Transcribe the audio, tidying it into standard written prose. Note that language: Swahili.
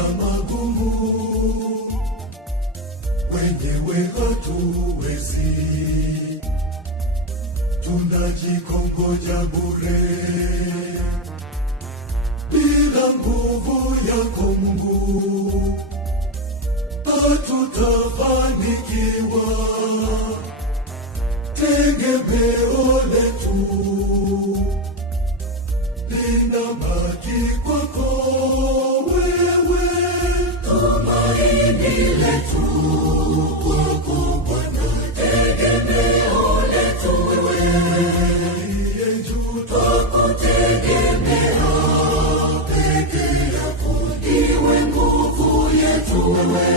mazingira magumu, wenyewe hatuwezi, tunajikongoja bure. Bila nguvu yako Mungu, hatutafanikiwa. Tegemeo letu linabaki kwako wewe, tumaini letu kwako Bwana. Tegemeo letu wewe, twakutegemea peke yako, ndiwe nguvu yetu wewe.